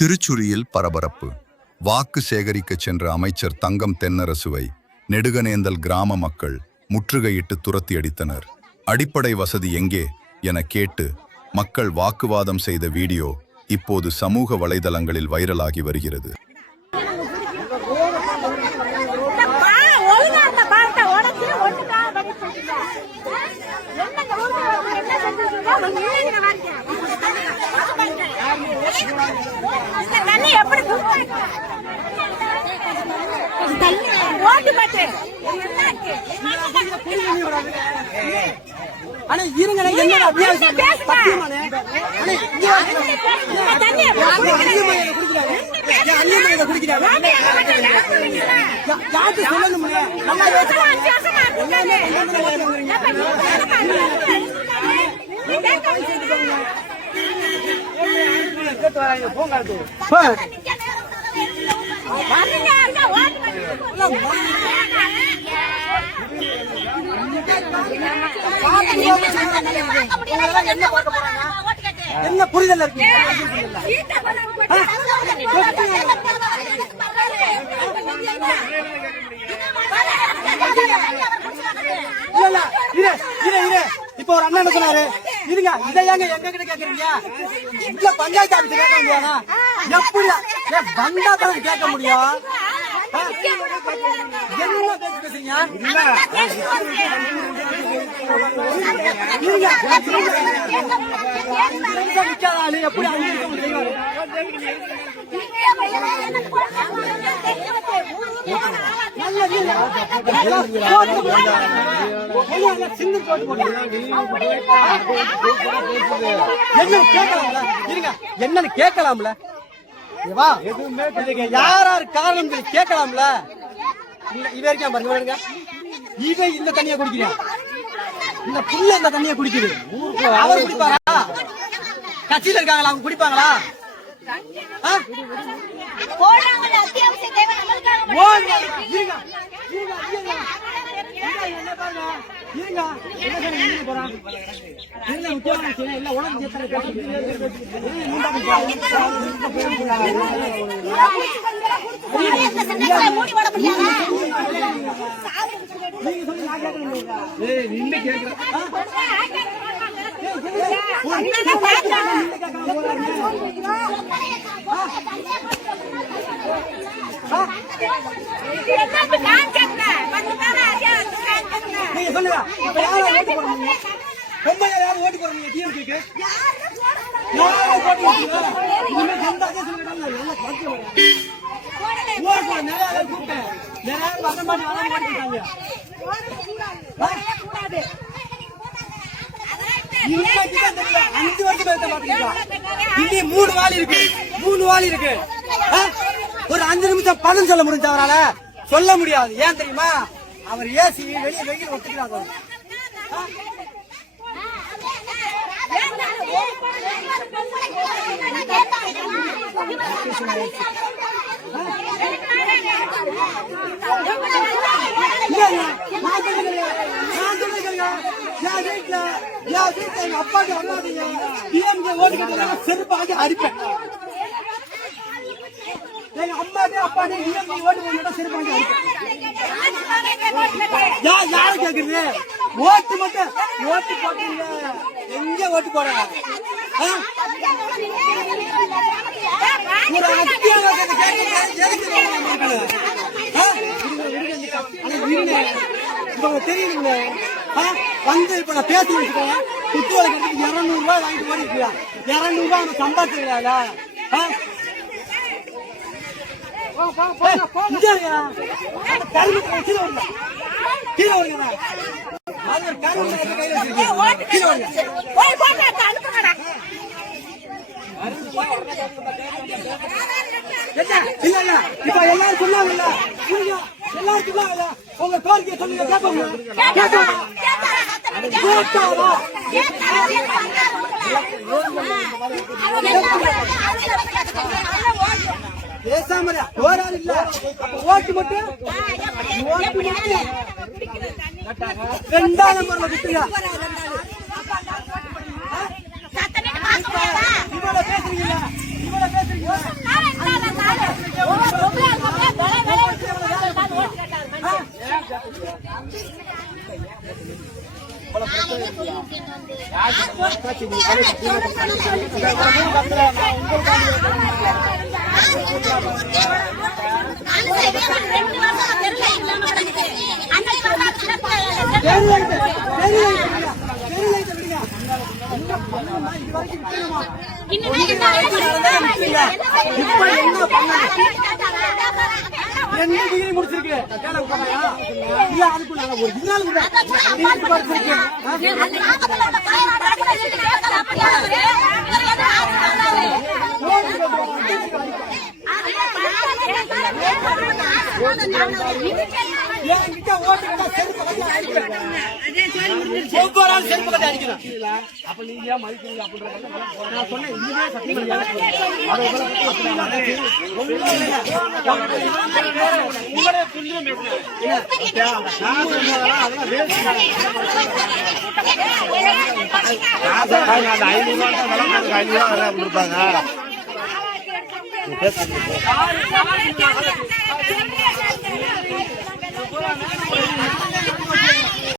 திருச்சுழியில் பரபரப்பு. வாக்கு சேகரிக்க சென்ற அமைச்சர் தங்கம் தென்னரசுவை நெடுகனேந்தல் கிராம மக்கள் முற்றுகையிட்டு துரத்தி அடித்தனர். அடிப்படை வசதி எங்கே என கேட்டு மக்கள் வாக்குவாதம் செய்த வீடியோ இப்போது சமூக வலைதளங்களில் வைரலாகி வருகிறது. என்ன புரிதல் இருக்கு? இப்ப ஒரு அண்ணன் என்ன சொன்னாரு, இருங்க இதை ஏங்க எங்க கிட்ட கேக்குறீங்க? இல்ல பஞ்சாயத்து ஆபீஸ் கேட்க முடியாதா? எப்படி வந்தா தான் கேட்க முடியும்? என்ன பேசுறீங்க? எப்படி என்னன்னு கேட்கலாம்ல? யார் யார் காரணம் கேட்கலாம்ல? இவ இருக்கா பாருங்க, இவ இந்த தண்ணியை குடிக்கிறான், இந்த புள்ள இந்த தண்ணியை குடிக்குது. அவர் குடிப்பாரா? கட்சியில இருக்காங்களா? அவங்க குடிப்பாங்களா? மூணு வாலி இருக்கு. ஒரு 5 நிமிஷம் பணம் சொல்ல முடிஞ்ச அவரால சொல்ல முடியாது. ஏன் தெரியுமா? அவர் ஏசி வெளியே வெயில் ஒத்துக்கிறாங்க. அப்பாக்கு வராதீங்க, செருப்பாக அடிப்பேன். எங்க அம்மாக்கு அப்பாக்கு ஓட்டு செருப்பாக யாரு கேக்குறது? ஓட்டு மட்டும் ஓட்டு போட்டீங்க, எங்க ஓட்டு போட? தெரியுதுங்க வந்து இப்ப நான் பேசி வச்சுக்கேன். குத்துவலை கட்டுக்கு 200 ரூபாய் வாங்கிட்டு போயிருக்கியா? 200 ரூபாய் அவன் சம்பாதிச்சிருக்காங்க. கீழே வருங்க, இப்ப எல்லாரும் சொன்னாங்கல்ல, எல்லாரும் சொன்னாங்கல்ல, உங்க கோரிக்கையை சொல்லுங்க, கேட்பாங்க. பேசாம போராது இல்ல, ஓட்டு மட்டும் 2ஆம் நம்பர்ல விட்டுங்க. இவ்வளவு பேசுறீங்களா? என்ன டிகிரி முடிச்சிருக்கு இல்ல அதுக்கு நாங்க ஒரு இதனால கூட டிகிரி படிச்சிருக்கு என்கிட்ட ஓட்டுக்கிட்டா செருப்பு கட்டி அடிக்கிறேன் ஒவ்வொரு ஆள் செருப்பு கட்டி அடிக்கிறேன் அப்ப நீங்க ஏன் மதிக்கிறீங்க அப்படின்ற நான் சொன்னேன் இதுவே சத்தியம் உங்களே புரிஞ்சும் கொடுப்பாங்க